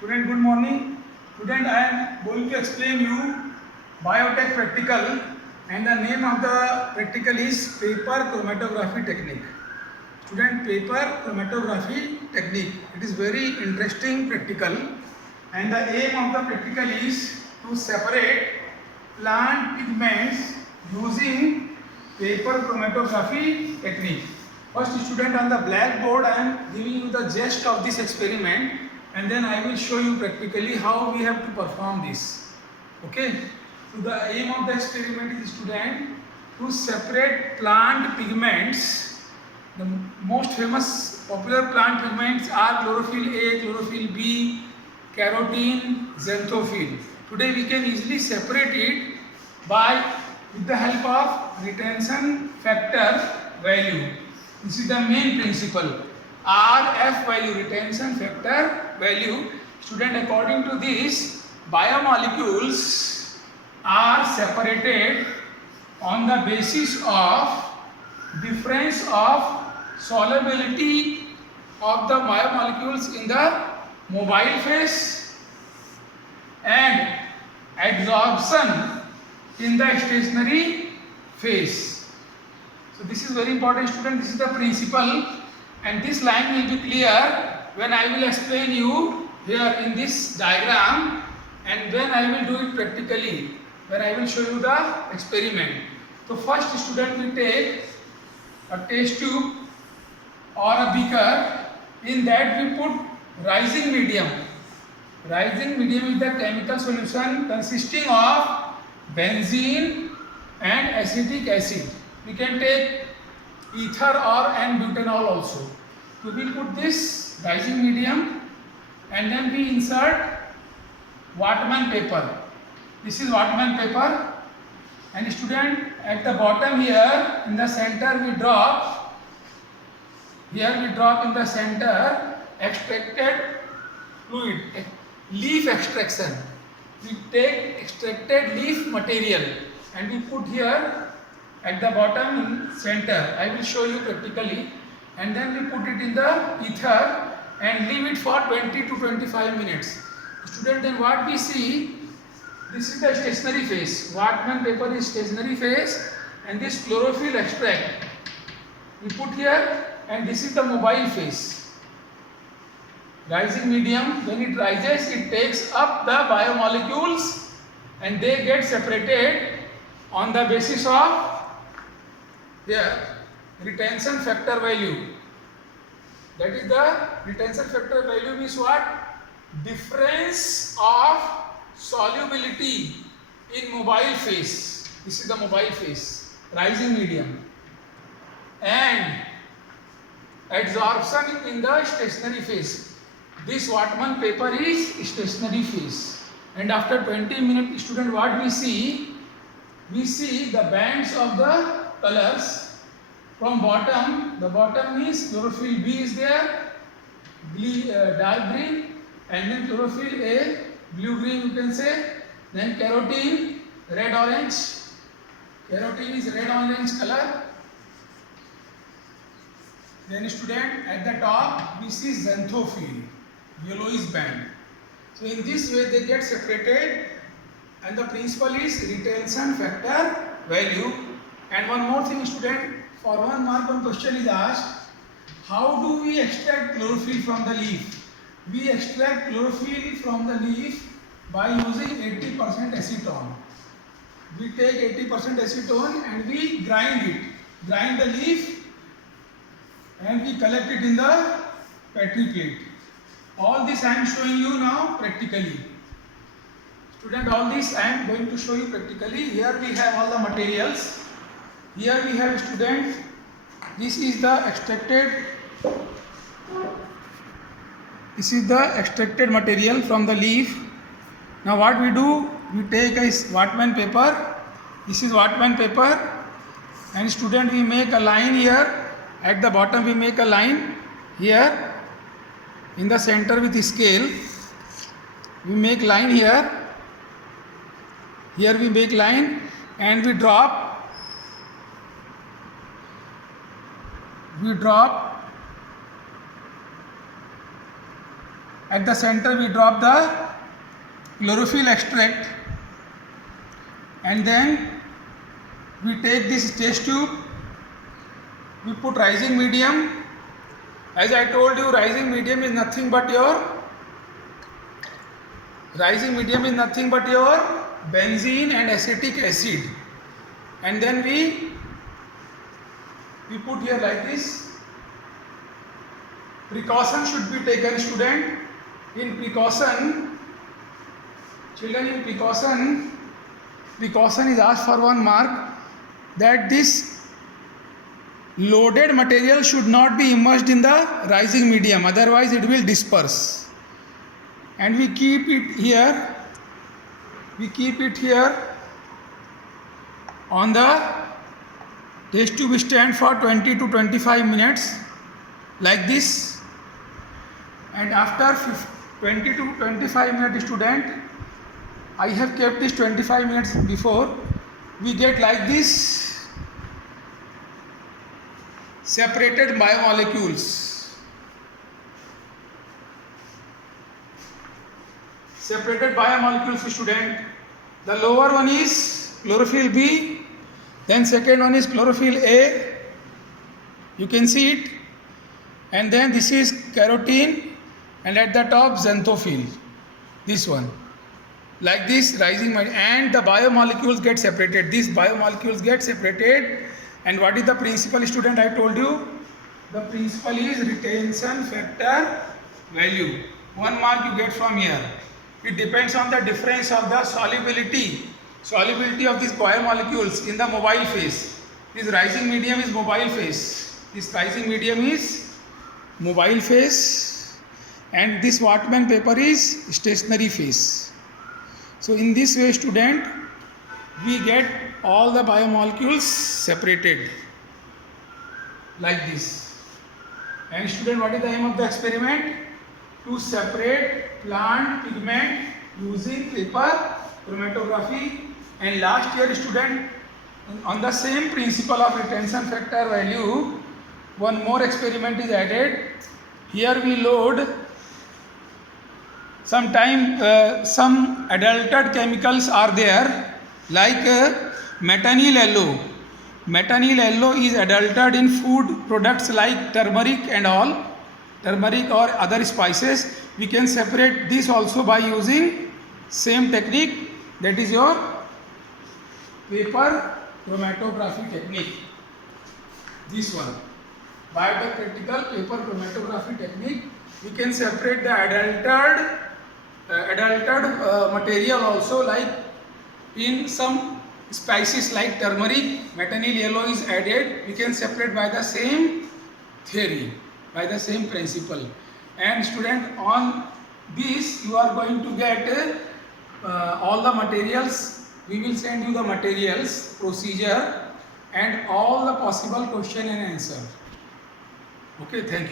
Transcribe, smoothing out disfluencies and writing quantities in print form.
Student, good morning. Student, I am going to explain you biotech practical, and the name of the practical is paper chromatography technique. Student, paper chromatography technique. It is very interesting practical, and the aim of the practical is to separate plant pigments using paper chromatography technique. First, student, on the blackboard I am giving you the gist of this experiment, and then I will show you practically how we have to perform this. Okay. So the aim of the experiment is, student, to separate plant pigments. The most famous popular plant pigments are chlorophyll A, chlorophyll B, carotene, xanthophyll. Today we can easily separate it with the help of retention factor value. This is the main principle. RF value, retention factor value. Student, according to this, biomolecules are separated on the basis of difference of solubility of the biomolecules in the mobile phase and adsorption in the stationary phase. So this is very important, student. This is the principle, and this line will be clear when I will explain you here in this diagram, and when I will do it practically, when I will show you the experiment. So first, student, we take a test tube or a beaker. In that we put rising medium. Rising medium is the chemical solution consisting of benzene and acetic acid. We can take ether or N-butanol also. So we put this rising medium, and then we insert Whatman paper. This is Whatman paper, and student, at the bottom here in the center we drop. Here we drop in the center extracted fluid, leaf extraction. We take extracted leaf material and we put here at the bottom in center. I will show you practically, and then we put it in the ether and leave it for 20 to 25 minutes. Student, then what we see, this is the stationary phase. Whatman paper is stationary phase, and this chlorophyll extract we put here, and this is the mobile phase. Rising medium, when it rises, it takes up the biomolecules and they get separated on the basis of retention factor value. That is the retention factor value means what? Difference of solubility in mobile phase. This is the mobile phase, rising medium, and adsorption in the stationary phase. This Whatman paper is stationary phase, and after 20 minutes, student, what we see? We see the bands of the colors from bottom. The bottom is chlorophyll B is there, dark green, and then chlorophyll A, blue green you can say, then carotene, red orange. Carotene is red orange color. Then student, at the top we see xanthophyll, yellowish band. So in this way they get separated, and the principle is retention factor value. And one more thing, student, for 1 mark one question is asked, how do we extract chlorophyll from the leaf? We extract chlorophyll from the leaf by using 80% acetone. We take 80% acetone and we grind the leaf, and we collect it in the Petri plate. All this I am showing you now practically. Student, all this I am going to show you practically. Here we have all the materials. Here we have, student, this is the extracted material from the leaf. Now what we do, we take a Whatman paper. This is Whatman paper, and student, we make a line here. At the bottom we make a line here. In the center with scale we make line here. Here we make line, and we drop At the center we drop the chlorophyll extract, and then we take this test tube, we put rising medium. As I told you, rising medium is nothing but your benzene and acetic acid, and then we put here like this. Precaution should be taken, student. In precaution, children, in precaution is asked for 1 mark, that this loaded material should not be immersed in the rising medium, otherwise it will disperse. And we keep it here on the test tube stand for 20 to 25 minutes like this. And after 20 to 25 minutes, student, I have kept this 25 minutes before, we get like this separated biomolecules. Separated biomolecules, student. The lower one is chlorophyll B, then second one is chlorophyll A, you can see it, and then this is carotene, and at the top xanthophyll, this one, like this rising, and the biomolecules get separated. These biomolecules get separated, and what is the principle, student? I told you the principle is retention factor value. 1 mark you get from here. It depends on the difference of the solubility of these biomolecules in the mobile phase. This rising medium is mobile phase. And this Wartman paper is stationary phase. So in this way, student, we get all the biomolecules separated like this. And student, what is the aim of the experiment? To separate plant pigment using paper chromatography. And last year, student, on the same principle of retention factor value, one more experiment is added. Here we load some adulterated chemicals are there, like metanyl yellow. Metanyl yellow is adulterated in food products like turmeric and all, turmeric or other spices. We can separate this also by using same technique, that is your paper chromatography technique. This one, Biotech practical paper chromatography technique. We can separate the adulterated material also, like in some spices like turmeric, metanyl yellow is added. We can separate by the same theory, by the same principle. And student, on this you are going to get all the materials. We will send you the materials, procedure, and all the possible question and answer. Okay, thank you.